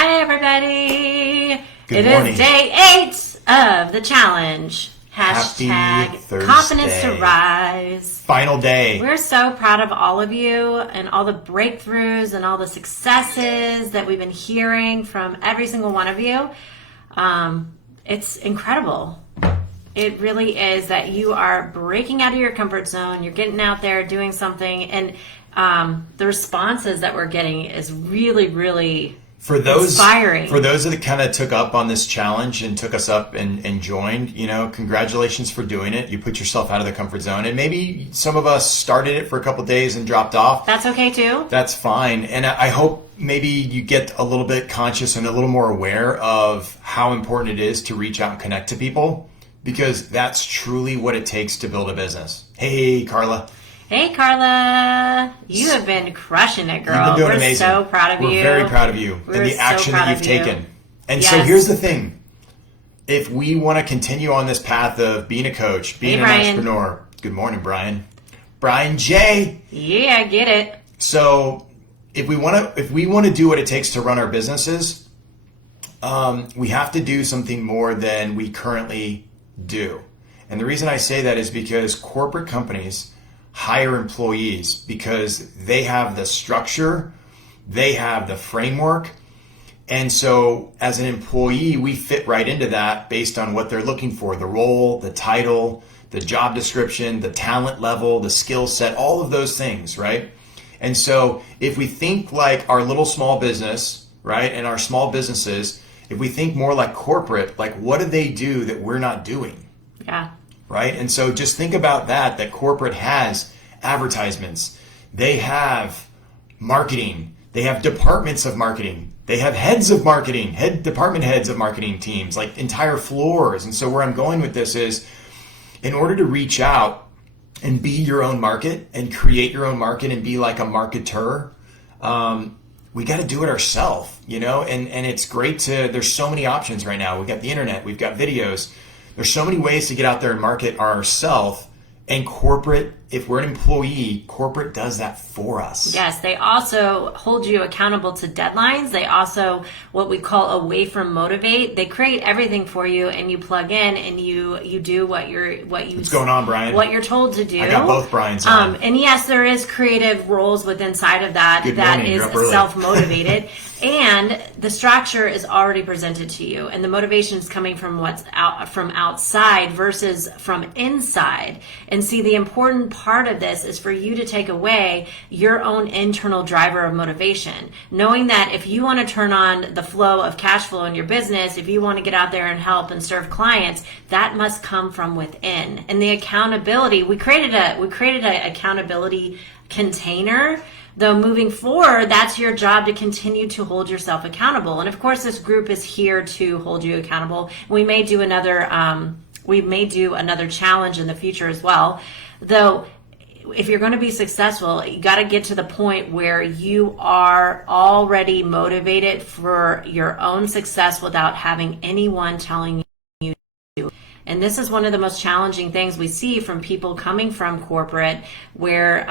Hi, everybody. Good It morning. is day 8 of the challenge. Happy Thursday. Confidence to rise. Final day. We're so proud of all of you and all the breakthroughs and all the successes that we've been hearing from every single one of you. It's incredible. It really is that you are breaking out of your comfort zone. You're getting out there doing something, and the responses that we're getting is really, really inspiring. For those that kind of took up on this challenge and took us up and joined, congratulations for doing it. You put yourself out of the comfort zone, and maybe some of us started it for a couple days and dropped off. That's okay too. That's fine. And I hope maybe you get a little bit conscious and a little more aware of how important it is to reach out and connect to people, because that's truly what it takes to build a business. Hey, Carla. Hey, Carla. You have been crushing it, girl. You've been doing We're amazing. so proud of you. We're very proud of you and the action that you've taken. And so here's the thing. If we want to continue on this path of being a coach, being an entrepreneur. Good morning, Brian. Brian J. Yeah, I get it. So if we want to do what it takes to run our businesses, we have to do something more than we currently do. And the reason I say that is because corporate companies hire employees because they have the structure, they have the framework. And so as an employee, we fit right into that based on what they're looking for, the role, the title, the job description, the talent level, the skill set, all of those things, right? And so if we think like our little small business, right, and our small businesses, if we think more like corporate, like what do they do that we're not doing? Yeah. Right? And so just think about that corporate has advertisements. They have marketing. They have departments of marketing. They have heads of marketing, department heads of marketing teams, like entire floors. And so where I'm going with this is, in order to reach out and be your own market and create your own market and be like a marketer, we got to do it ourselves, and it's great there's so many options right now. We've got the internet, we've got videos. There's so many ways to get out there and market ourselves. And corporate, if we're an employee, corporate does that for us. Yes, they also hold you accountable to deadlines. They also, what we call away from motivate. They create everything for you, and you plug in and you do what's going on, Brian? What you're told to do. I got both Brian's on. And yes, there is creative roles within inside of that. Good that morning, is you're up early. self-motivated. And the structure is already presented to you, and the motivation is coming from what's out from outside versus from inside. And see, the important part of this is for you to take away your own internal driver of motivation, knowing that if you want to turn on the flow of cash flow in your business, if you want to get out there and help and serve clients, that must come from within. And the accountability, we created a accountability container. Though moving forward, that's your job to continue to hold yourself accountable. And of course, this group is here to hold you accountable. We may do another challenge in the future as well. Though, if you're going to be successful, you got to get to the point where you are already motivated for your own success without having anyone telling you to. And this is one of the most challenging things we see from people coming from corporate, where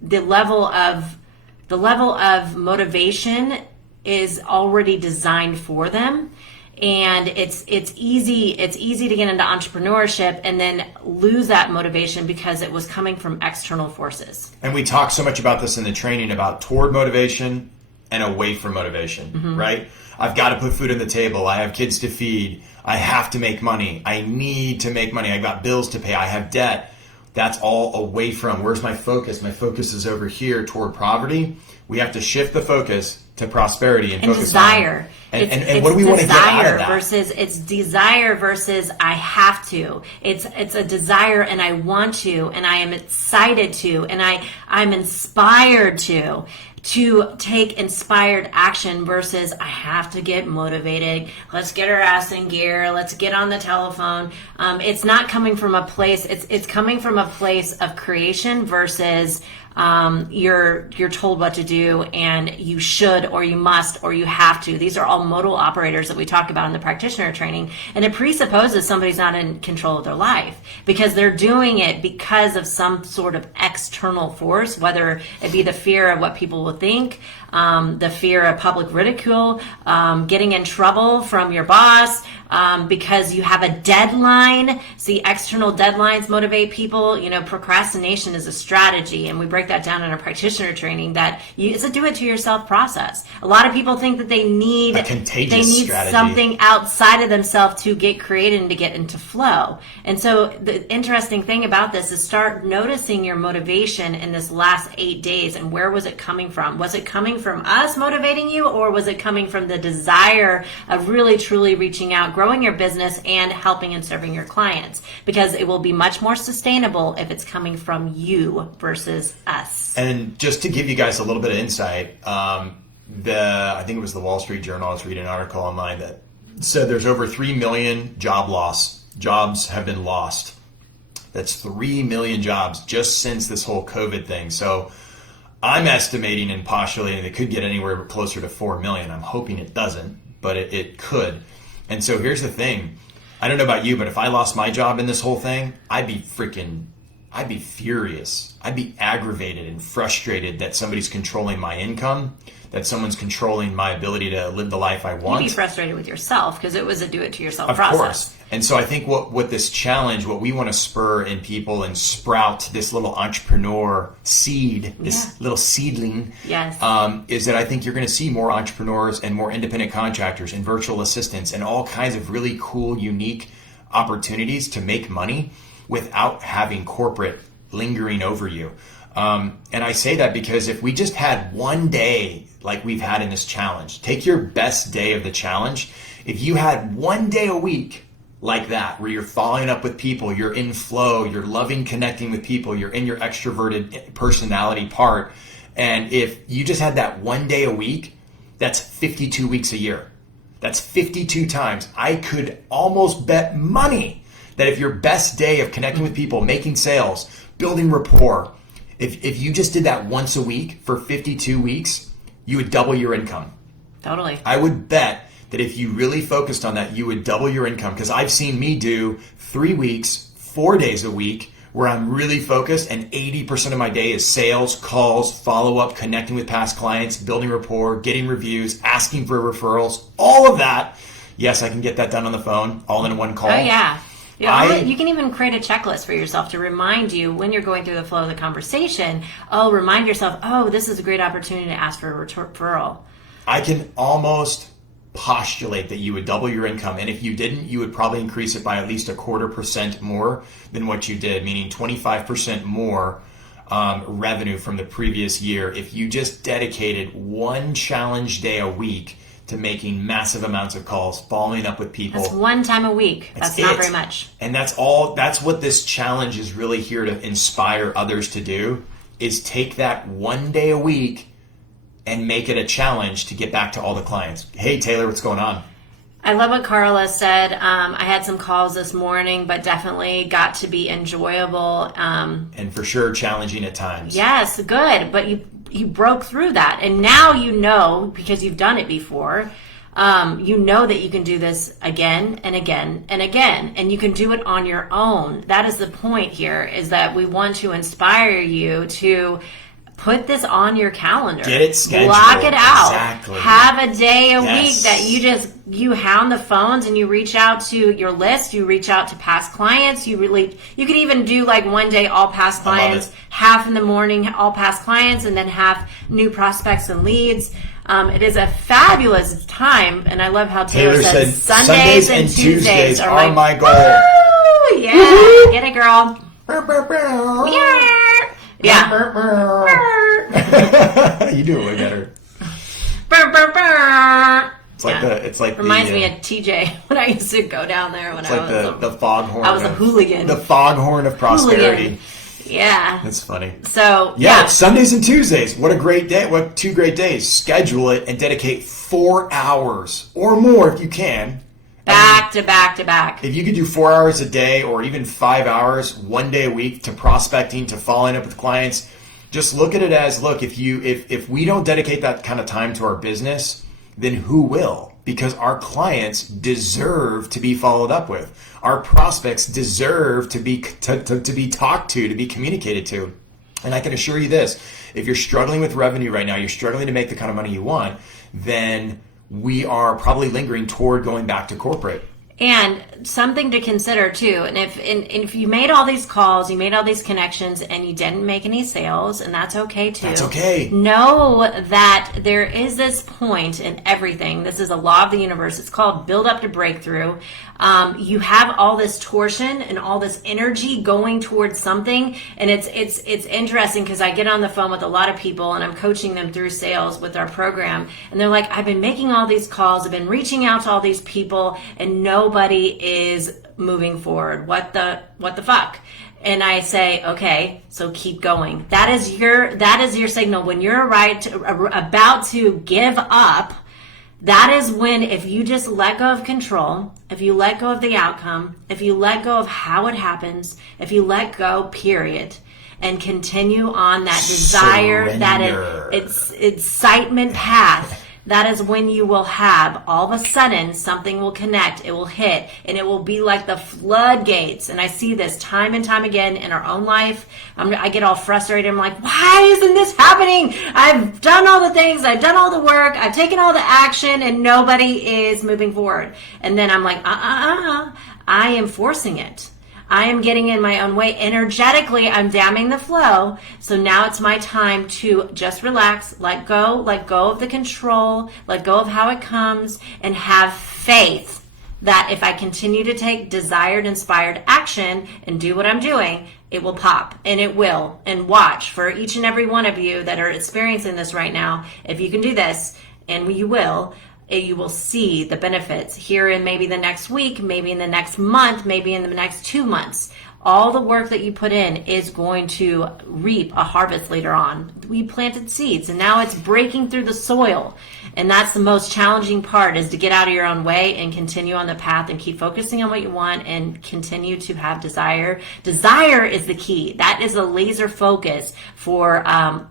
the level of motivation is already designed for them, and it's easy to get into entrepreneurship and then lose that motivation because it was coming from external forces. And we talk so much about this in the training about toward motivation and away from motivation, right? I've got to put food on the table. I have kids to feed. I have to make money. I need to make money. I got bills to pay. I have debt. That's all away from. Where's my focus? My focus is over here toward poverty. We have to shift the focus to prosperity and focus desire. And what do we want to get out of that? It's desire versus I have to. It's a desire and I want to, and I am excited to, and I'm inspired to take inspired action versus I have to get motivated. Let's get our ass in gear. Let's get on the telephone. It's not coming from a place. It's coming from a place of creation versus you're told what to do and you should or you must or you have to. These are all modal operators that we talk about in the practitioner training, and it presupposes somebody's not in control of their life because they're doing it because of some sort of external force, whether it be the fear of what people will think, the fear of public ridicule, getting in trouble from your boss, because you have a deadline. See, external deadlines motivate people. Procrastination is a strategy, and we break that down in our practitioner training, that it's a do-it-to-yourself process. A lot of people think that they need a contagious strategy, something outside of themselves to get created and to get into flow. And so the interesting thing about this is start noticing your motivation in this last 8 days, and where was it coming from? Was it coming from us motivating you, or was it coming from the desire of really truly reaching out, growing your business, and helping and serving your clients? Because it will be much more sustainable if it's coming from you versus us. And just to give you guys a little bit of insight, I think it was the Wall Street Journal, I was reading an article online that said there's over 3 million jobs have been lost. That's 3 million jobs just since this whole COVID thing. So I'm estimating and postulating it could get anywhere closer to 4 million. I'm hoping it doesn't, but it could. And so here's the thing. I don't know about you, but if I lost my job in this whole thing, I'd be furious. I'd be aggravated and frustrated that somebody's controlling my income, that someone's controlling my ability to live the life I want. You'd be frustrated with yourself because it was a do-it-to-yourself process. Of course. And so I think what this challenge, what we want to spur in people and sprout this little entrepreneur seed, this little seedling, is that I think you're going to see more entrepreneurs and more independent contractors and virtual assistants and all kinds of really cool, unique opportunities to make money without having corporate lingering over you. And I say that because if we just had one day like we've had in this challenge, take your best day of the challenge. If you had one day a week like that, where you're following up with people, you're in flow, you're loving connecting with people, you're in your extroverted personality part. And if you just had that one day a week, that's 52 weeks a year. That's 52 times. I could almost bet money that if your best day of connecting with people, making sales, building rapport, if you just did that once a week for 52 weeks, you would double your income. Totally. I would bet that if you really focused on that, you would double your income. Because I've seen me do 3 weeks, 4 days a week, where I'm really focused, and 80% of my day is sales, calls, follow-up, connecting with past clients, building rapport, getting reviews, asking for referrals, all of that. Yes, I can get that done on the phone, all in one call. Oh, yeah. You can even create a checklist for yourself to remind you when you're going through the flow of the conversation. Remind yourself, this is a great opportunity to ask for a referral. I can almost postulate that you would double your income, and if you didn't, you would probably increase it by at least 0.25% more than what you did, meaning 25% more revenue from the previous year if you just dedicated one challenge day a week to making massive amounts of calls, following up with people. That's one time a week. That's not very much. And that's what this challenge is really here to inspire others to do, is take that one day a week and make it a challenge to get back to all the clients. Hey, Taylor, what's going on? I love what Carla said. I had some calls this morning, but definitely got to be enjoyable. And for sure, challenging at times. Yes, good. But you broke through that. And now you know, because you've done it before, you know that you can do this again and again and again. And you can do it on your own. That is the point here, is that we want to inspire you to put this on your calendar. Get it scheduled. Block it out. Exactly. Have a day a week that you hound the phones and you reach out to your list. You reach out to past clients. You could even do like one day all past clients, half in the morning all past clients, and then half new prospects and leads. It is a fabulous time, and I love how Taylor said Sundays and Tuesdays are my goal. Woo! Yeah, woo-hoo! Get it, girl. Yeah. You do it way better. It's like reminds me of TJ when I used to go down there when I was the foghorn. I was a hooligan. The foghorn of prosperity. Hooligan. Yeah. That's funny. So yeah, Sundays and Tuesdays. What a great day. What 2 great days. Schedule it and dedicate 4 hours or more if you can. Back to back. If you could do 4 hours a day or even 5 hours, 1 day a week to prospecting, to following up with clients, just look at it as, if we don't dedicate that kind of time to our business, then who will? Because our clients deserve to be followed up with. Our prospects deserve to be talked to be communicated to. And I can assure you this, if you're struggling with revenue right now, you're struggling to make the kind of money you want, then we are probably lingering toward going back to corporate. And something to consider too, and if you made all these calls, you made all these connections, and you didn't make any sales, and that's okay too. That's okay. Know that there is this point in everything. This is a law of the universe. It's called build up to breakthrough. You have all this torsion and all this energy going towards something, and it's interesting because I get on the phone with a lot of people, and I'm coaching them through sales with our program, and they're like, I've been making all these calls, I've been reaching out to all these people, and nobody is moving forward. What the fuck? And I say, okay, so keep going. That is your signal when you're about to give up. That is when, if you just let go of control, if you let go of the outcome, if you let go of how it happens, if you let go, period, and continue on that desire, Surrender. that excitement path, that is when you will have, all of a sudden, something will connect, it will hit, and it will be like the floodgates. And I see this time and time again in our own life. I get all frustrated. I'm like, why isn't this happening? I've done all the things, I've done all the work, I've taken all the action, and nobody is moving forward. And then I'm like, I am forcing it. I am getting in my own way. Energetically, I'm damming the flow. So now it's my time to just relax, let go of the control, let go of how it comes, and have faith that if I continue to take desired, inspired action and do what I'm doing, it will pop, and it will. And watch, for each and every one of you that are experiencing this right now, if you can do this, and you will see the benefits here in maybe the next week, maybe in the next month, maybe in the next 2 months. All the work that you put in is going to reap a harvest later on. We planted seeds, and now it's breaking through the soil. And that's the most challenging part, is to get out of your own way and continue on the path and keep focusing on what you want and continue to have desire. Desire is the key. That is a laser focus for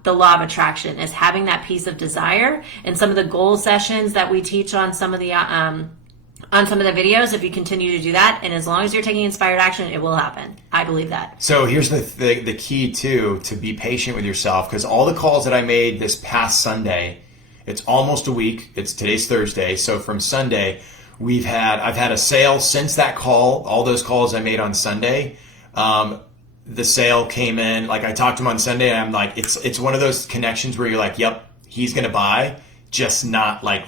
the law of attraction, is having that piece of desire. And some of the goal sessions that we teach on some of the videos, if you continue to do that, and as long as you're taking inspired action, it will happen. I believe that. So here's the key too, to be patient with yourself, because all the calls that I made this past Sunday, it's almost a week. Today's Thursday. So from Sunday, I've had a sale since that call, all those calls I made on Sunday. The sale came in, like I talked to him on Sunday, and I'm like, it's one of those connections where you're like, yep, he's going to buy, just not like,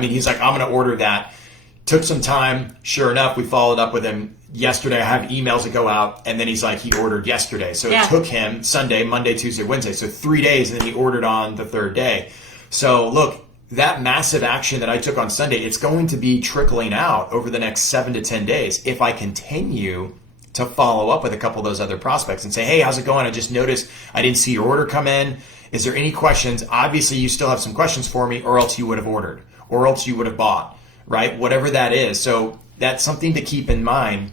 he's like, I'm going to order that. Took some time. Sure enough, we followed up with him yesterday. I have emails that go out, and then he's like, he ordered yesterday. So It took him Sunday, Monday, Tuesday, Wednesday. So 3 days, and then he ordered on the third day. So look, that massive action that I took on Sunday, it's going to be trickling out over the next 7 to 10 days if I continue to follow up with a couple of those other prospects and say, hey, how's it going? I just noticed I didn't see your order come in. Is there any questions? Obviously, you still have some questions for me, or else you would have ordered, or else you would have bought, right? Whatever that is. So that's something to keep in mind,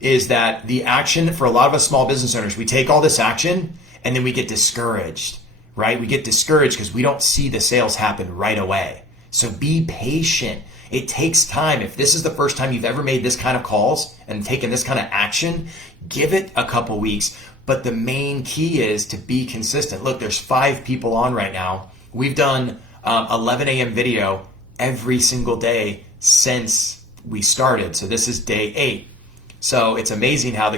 is that the action for a lot of us small business owners, we take all this action and then we get discouraged. Right? We get discouraged because we don't see the sales happen right away. So be patient. It takes time. If this is the first time you've ever made this kind of calls and taken this kind of action, give it a couple weeks. But the main key is to be consistent. Look, there's 5 people on right now. We've done 11 a.m. video every single day since we started. So this is day 8. So it's amazing how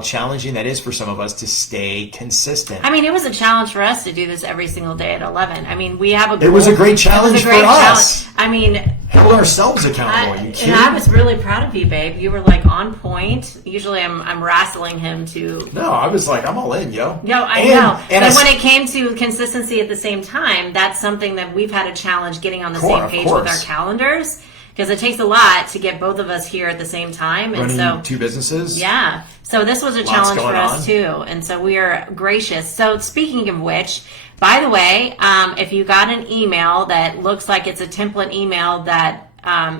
challenging that is for some of us to stay consistent. It was a challenge for us to do this every single day at 11. We have a goal. It was a great challenge for us. Hold ourselves accountable. Are you kidding? And I was really proud of you, babe. You were like on point. Usually I'm wrestling him to... No, I was like, I'm all in, yo. No, I know. But when it came to consistency at the same time, that's something that we've had a challenge getting on the same page with our calendars. Because it takes a lot to get both of us here at the same time. And running 2 businesses. Yeah. So this was a challenge for us too. And so we are gracious. So speaking of which, by the way, if you got an email that looks like it's a template email that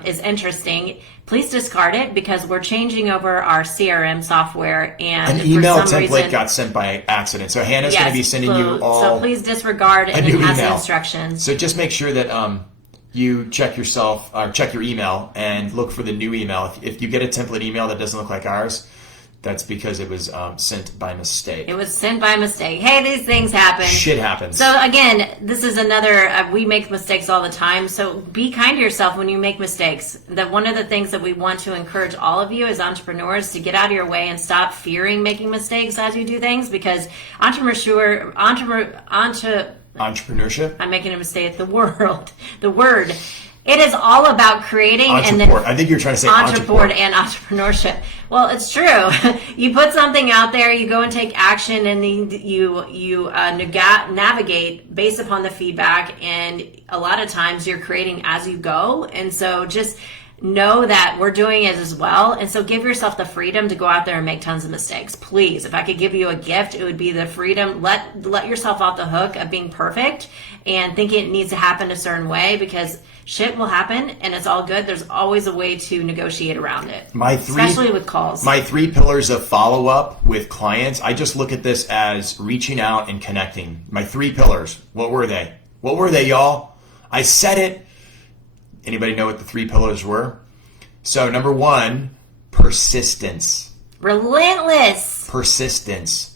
is interesting, please discard it, because we're changing over our CRM software. And an email template got sent by accident. So Hannah's going to be sending you all. So please disregard it, and it has the instructions. So just make sure that you check your email and look for the new email. If you get a template email that doesn't look like ours, That's because it was sent by mistake. It was sent by mistake. Hey, these things happen. Shit happens. So again, this is another, we make mistakes all the time. So be kind to yourself when you make mistakes. That one of the things that we want to encourage all of you as entrepreneurs to get out of your way and stop fearing making mistakes as you do things, because entrepreneurship, I'm making a mistake, the word. It is all about creating and then I think you're trying to say entrepreneur and entrepreneurship. Well, it's true. You put something out there, you go and take action, and you navigate based upon the feedback. And a lot of times you're creating as you go. And so just know that we're doing it as well. And so give yourself the freedom to go out there and make tons of mistakes. Please, if I could give you a gift, it would be the freedom. Let yourself off the hook of being perfect and thinking it needs to happen a certain way, because shit will happen and it's all good. There's always a way to negotiate around it, especially with calls. My 3 pillars of follow-up with clients, I just look at this as reaching out and connecting. My 3 pillars, what were they? What were they, y'all? I said it. Anybody know what the 3 pillars were? So number 1, persistence. Relentless. Persistence.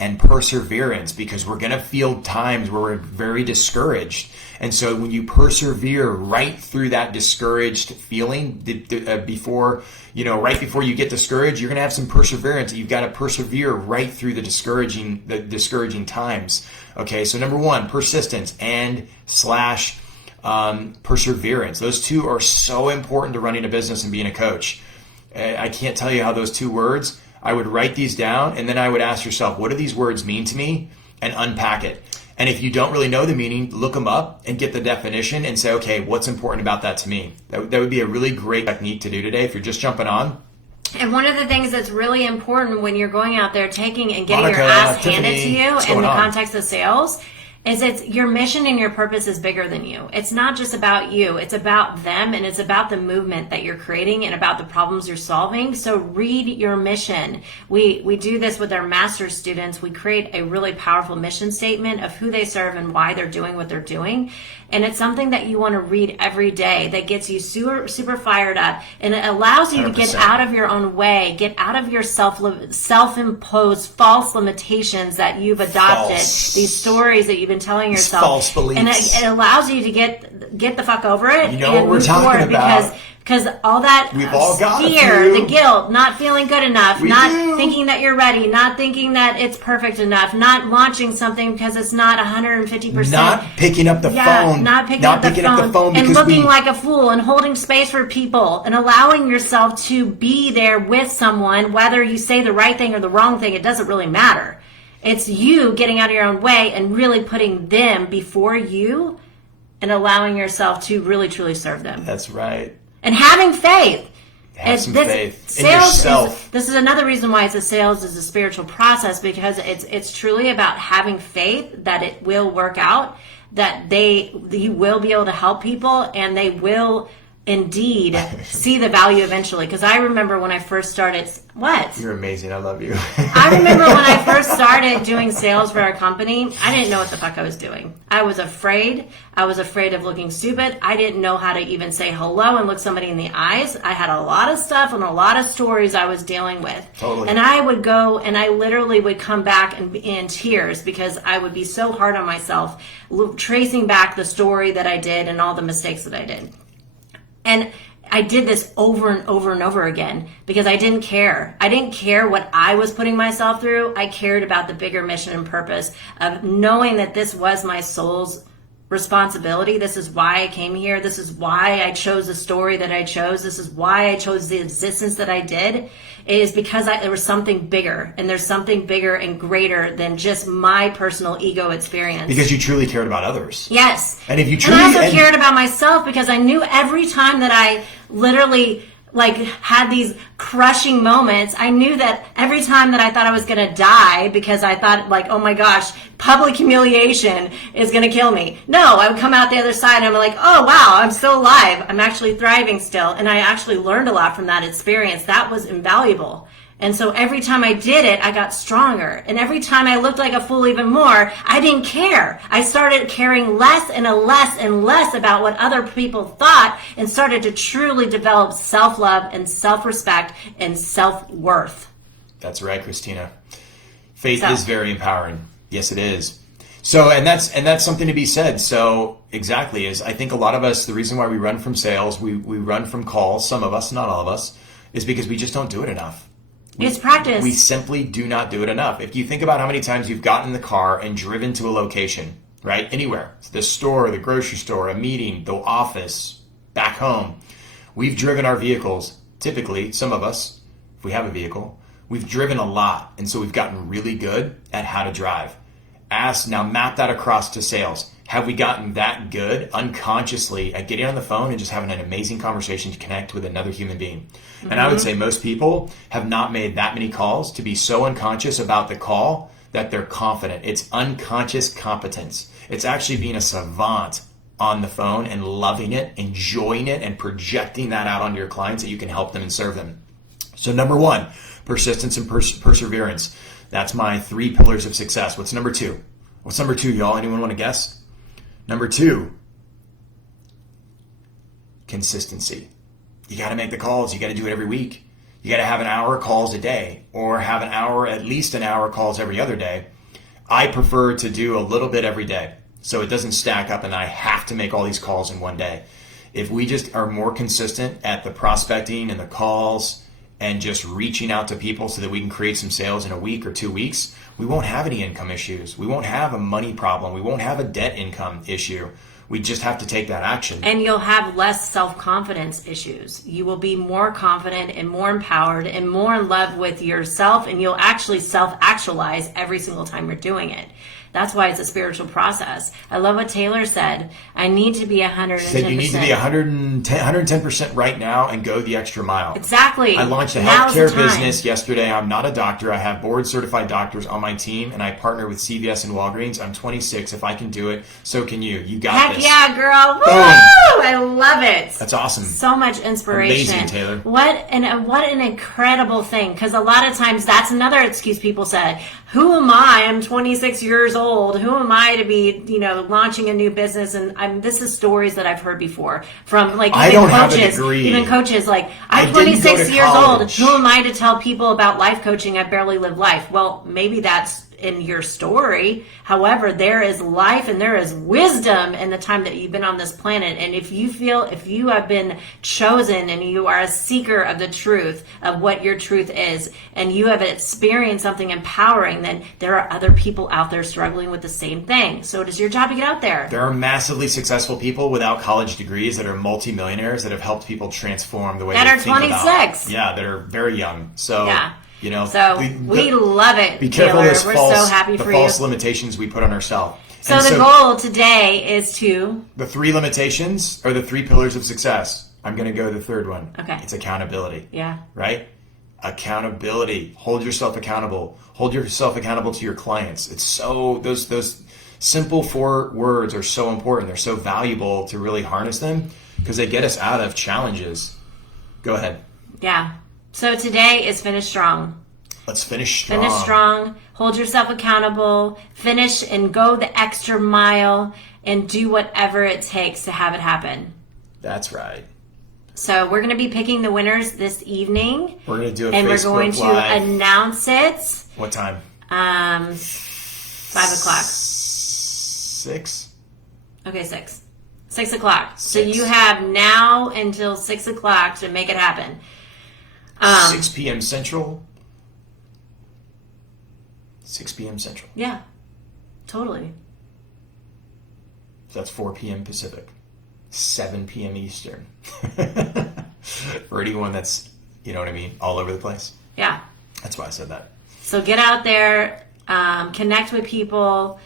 And perseverance, because we're going to feel times where we're very discouraged. And so when you persevere right through that discouraged feeling, right before you get discouraged, you're going to have some perseverance. You've got to persevere right through the discouraging times. Okay, so number 1, persistence and / perseverance. Those 2 are so important to running a business and being a coach. I can't tell you how those 2 words, I would write these down, and then I would ask yourself, what do these words mean to me? And unpack it. And if you don't really know the meaning, look them up and get the definition and say, okay, what's important about that to me? That would be a really great technique to do today if you're just jumping on. And one of the things that's really important when you're going out there taking and getting your ass handed to you in the context of sales is your mission and your purpose is bigger than you. It's not just about you. It's about them, and it's about the movement that you're creating and about the problems you're solving. So read your mission. We do this with our master's students. We create a really powerful mission statement of who they serve and why they're doing what they're doing. And it's something that you want to read every day that gets you super fired up. And it allows you 100%. To get out of your own way, get out of your self-imposed false limitations that you've adopted, these stories that you've been telling yourself. False beliefs. And it allows you to get the fuck over it. You know what we're talking about. Because all that we've all got fear, the guilt, not feeling good enough, thinking that you're ready, not thinking that it's perfect enough, not launching something because it's not 150%. Not picking up the phone. Not picking up the phone and looking like a fool and holding space for people and allowing yourself to be there with someone, whether you say the right thing or the wrong thing, it doesn't really matter. It's you getting out of your own way and really putting them before you and allowing yourself to really, truly serve them. That's right. And having faith. Have some faith in yourself. This is another reason why sales is a spiritual process, because it's truly about having faith that it will work out, that you will be able to help people, and they will indeed see the value eventually. Because I remember when I first started, You're amazing. I love you. I remember when I first started doing sales for our company, I didn't know what the fuck I was doing. I was afraid. I was afraid of looking stupid. I didn't know how to even say hello and look somebody in the eyes. I had a lot of stuff and a lot of stories I was dealing with. Totally. And I would go and I literally would come back in tears because I would be so hard on myself, tracing back the story that I did and all the mistakes that I did. And I did this over and over and over again because I didn't care. I didn't care what I was putting myself through. I cared about the bigger mission and purpose of knowing that this was my soul's responsibility. This is why I came here. This is why I chose the story that I chose. This is why I chose the existence that I did. It is because there was something bigger, and there's something bigger and greater than just my personal ego experience. Because you truly cared about others. Yes. And if you truly, and I also cared about myself, because I knew every time that I literally had these crushing moments, I knew that every time that I thought I was going to die because I thought oh my gosh, public humiliation is going to kill me. No, I would come out the other side and I'm like, oh wow, I'm still alive. I'm actually thriving still. And I actually learned a lot from that experience. That was invaluable. And so every time I did it, I got stronger. And every time I looked like a fool even more, I didn't care. I started caring less and less about what other people thought and started to truly develop self-love and self-respect and self-worth. That's right, Christina. Faith is very empowering. Yes, it is. So, and that's something to be said. So exactly, is I think a lot of us, the reason why we run from sales, we run from calls, some of us, not all of us, is because we just don't do it enough. It's practice. We simply do not do it enough. If you think about how many times you've gotten in the car and driven to a location, right? Anywhere. The store, the grocery store, a meeting, the office, back home. We've driven our vehicles, typically, some of us, if we have a vehicle, we've driven a lot. And so we've gotten really good at how to drive. Now map that across to sales. Have we gotten that good unconsciously at getting on the phone and just having an amazing conversation to connect with another human being? Mm-hmm. And I would say most people have not made that many calls to be so unconscious about the call that they're confident. It's unconscious competence. It's actually being a savant on the phone and loving it, enjoying it, and projecting that out onto your clients that you can help them and serve them. So number one, persistence and perseverance. That's my 3 pillars of success. What's number 2? What's number 2, y'all? Anyone want to guess? Number 2, consistency. You got to make the calls. You got to do it every week. You got to have an hour calls a day, or have at least an hour calls every other day. I prefer to do a little bit every day, so it doesn't stack up and I have to make all these calls in one day. If we just are more consistent at the prospecting and the calls and just reaching out to people so that we can create some sales in a week or 2 weeks, we won't have any income issues. We won't have a money problem. We won't have a debt income issue. We just have to take that action. And you'll have less self-confidence issues. You will be more confident and more empowered and more in love with yourself, and you'll actually self-actualize every single time you're doing it. That's why it's a spiritual process. I love what Taylor said. I need to be 110%. Said you need to be 110% right now and go the extra mile. Exactly. I launched a healthcare business yesterday. I'm not a doctor. I have board certified doctors on my team, and I partner with CVS and Walgreens. I'm 26. If I can do it, so can you. You got this. Heck yeah, girl. Woo! Boom. I love it. That's awesome. So much inspiration. Amazing, Taylor. What an incredible thing. Because a lot of times that's another excuse people say. Who am I? I'm 26 years old. Who am I to be, launching a new business? And this is stories that I've heard before from I don't have a degree. Even coaches like, I'm 26 years old. Who am I to tell people about life coaching? I barely live life. Well, maybe that's in your story. However, there is life and there is wisdom in the time that you've been on this planet. And if you have been chosen and you are a seeker of the truth of what your truth is, and you have experienced something empowering, then there are other people out there struggling with the same thing. So it is your job to get out there. There are massively successful people without college degrees that are multimillionaires that have helped people transform the way they think about. That are 26. Yeah, that are very young. So yeah. So we love it. Be careful Taylor. of We're so happy for the you. false limitations we put on ourselves. So the goal today is to... The 3 limitations are the 3 pillars of success. I'm going to go to the third one. Okay. It's accountability. Yeah. Right? Accountability. Hold yourself accountable. Hold yourself accountable to your clients. It's so... Those simple 4 words are so important. They're so valuable to really harness them because they get us out of challenges. Go ahead. Yeah. So today is finish strong. Let's finish strong. Finish strong. Hold yourself accountable. Finish and go the extra mile and do whatever it takes to have it happen. That's right. So we're going to be picking the winners this evening. We're going to do a and Facebook we're going to Live. announce it. What time? 5 o'clock. 6? Okay, 6. 6 o'clock. 6. So you have now until 6 o'clock to make it happen. 6 p.m. Central. 6 p.m. Central. Yeah, totally. So that's 4 p.m. Pacific. 7 p.m. Eastern. For anyone that's, you know what I mean, all over the place. Yeah. That's why I said that. So get out there, connect with people,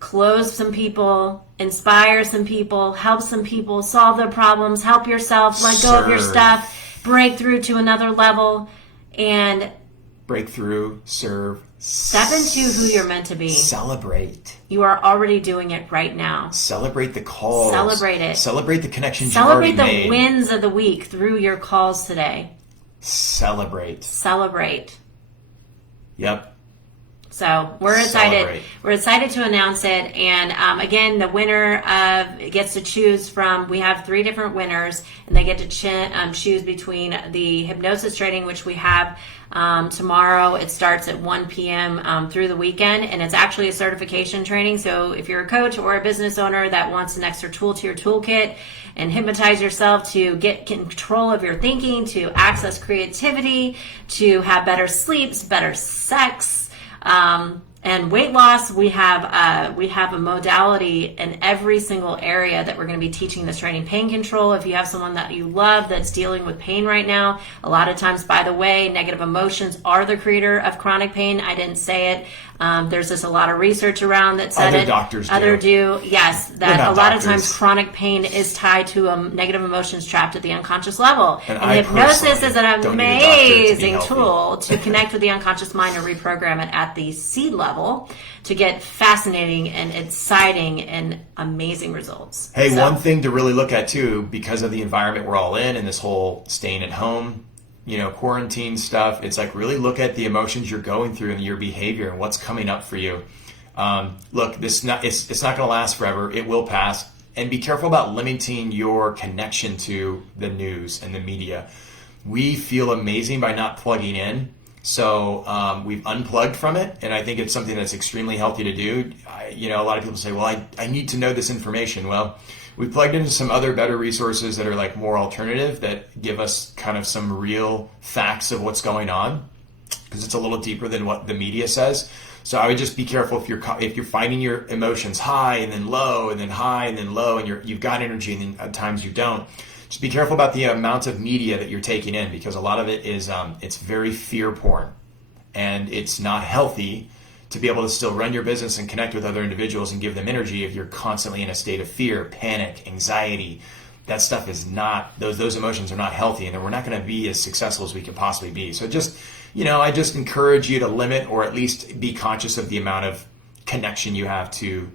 close some people, inspire some people, help some people, solve their problems, help yourself, let go of your stuff. Break through to another level and break through, serve, step into who you're meant to be. Celebrate. You are already doing it right now. Celebrate the calls. Celebrate it. Celebrate the connections you've already made. Celebrate the wins of the week through your calls today. Celebrate. Celebrate. Yep. So we're excited. Celebrate. We're excited to announce it. And again, the winner gets to choose from. We have 3 different winners, and they get to choose between the hypnosis training, which we have tomorrow. It starts at 1 p.m. Through the weekend, and it's actually a certification training. So if you're a coach or a business owner that wants an extra tool to your toolkit and hypnotize yourself to get control of your thinking, to access creativity, to have better sleeps, better sex, and weight loss, we have a modality in every single area that we're going to be teaching this training. Pain control, if you have someone that you love that's dealing with pain right now, a lot of times, by the way, negative emotions are the creator of chronic pain. I didn't say it. There's just a lot of research around that said Other doctors do. Other do, yes. That a lot doctors. of times chronic pain is tied to negative emotions trapped at the unconscious level. And hypnosis is an don't need a doctor to be amazing healthy. tool to connect with the unconscious mind and reprogram it at the seed level to get fascinating and exciting and amazing results. Hey, one thing to really look at too, because of the environment we're all in and this whole staying at home, quarantine stuff, it's like really look at the emotions you're going through and your behavior and what's coming up for you. Look, it's not going to last forever. It will pass. And be careful about limiting your connection to the news and the media. We feel amazing by not plugging in. So we've unplugged from it, and I think it's something that's extremely healthy to do. A lot of people say, well, I need to know this information. Well, we've plugged into some other better resources that are like more alternative, that give us kind of some real facts of what's going on, because it's a little deeper than what the media says. So I would just be careful if you're finding your emotions high and then low and then high and then low, and you've got energy and then at times you don't. Just be careful about the amount of media that you're taking in, because a lot of it is it's very fear porn, and it's not healthy to be able to still run your business and connect with other individuals and give them energy if you're constantly in a state of fear, panic, anxiety. That stuff is not, those emotions are not healthy, and we're not going to be as successful as we could possibly be. So just, I just encourage you to limit, or at least be conscious of the amount of connection you have to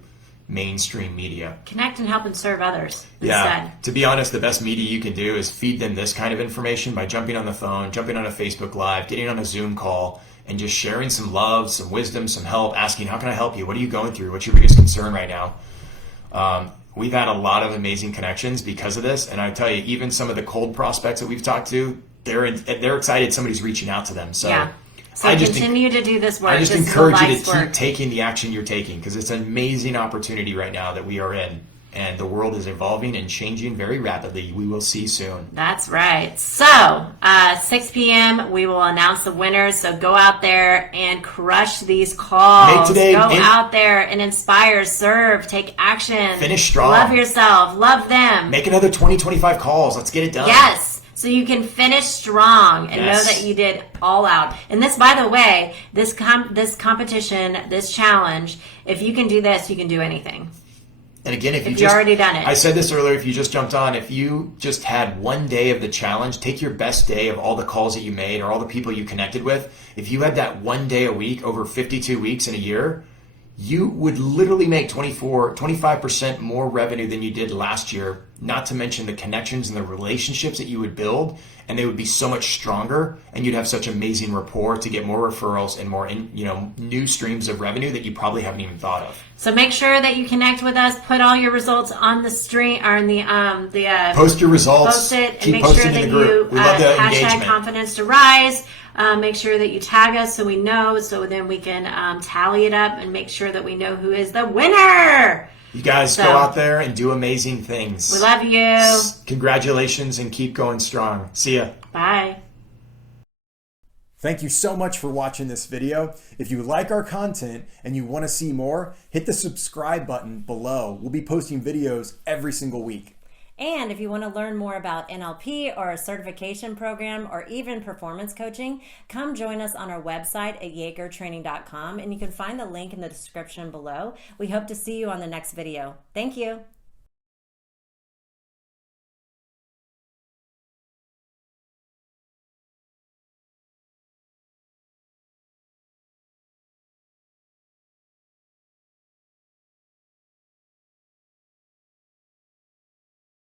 mainstream media. Connect and help and serve others Yeah. instead. To be honest, the best media you can do is feed them this kind of information by jumping on the phone, jumping on a Facebook Live, getting on a Zoom call, and just sharing some love, some wisdom, some help, asking, how can I help you? What are you going through? What's your biggest concern right now? We've had a lot of amazing connections because of this. And I tell you, even some of the cold prospects that we've talked to, they're excited somebody's reaching out to them. So yeah. So continue to do this work. I just This is encourage you to life's work. keep taking the action you're taking, because it's an amazing opportunity right now that we are in. And the world is evolving and changing very rapidly. We will see soon. That's right. So, 6 p.m., we will announce the winners. So go out there and crush these calls. Go out there and inspire, serve, take action. Finish strong. Love yourself. Love them. Make another 20, 25 calls. Let's get it done. Yes. So you can finish strong and Yes. know that you did all out. And this, by the way, this competition, this challenge, if you can do this, you can do anything. And again, if you've already done it. I said this earlier, if you just jumped on, if you just had one day of the challenge, take your best day of all the calls that you made or all the people you connected with. If you had that one day a week over 52 weeks in a year, you would literally make 25% more revenue than you did last year, not to mention the connections and the relationships that you would build, and they would be so much stronger, and you'd have such amazing rapport to get more referrals and more new streams of revenue that you probably haven't even thought of. So make sure that you connect with us, put all your results on the stream or in the post your results, post it, and keep make posting sure in that the group. you We love the hashtag engagement. confidence to rise. Make sure that you tag us so we know, so then we can tally it up and make sure that we know who is the winner. You guys go out there and do amazing things. We love you. Congratulations, and keep going strong. See ya. Bye. Thank you so much for watching this video. If you like our content and you want to see more, hit the subscribe button below. We'll be posting videos every single week. And if you want to learn more about NLP or a certification program or even performance coaching, come join us on our website at yagertraining.com, and you can find the link in the description below. We hope to see you on the next video. Thank you.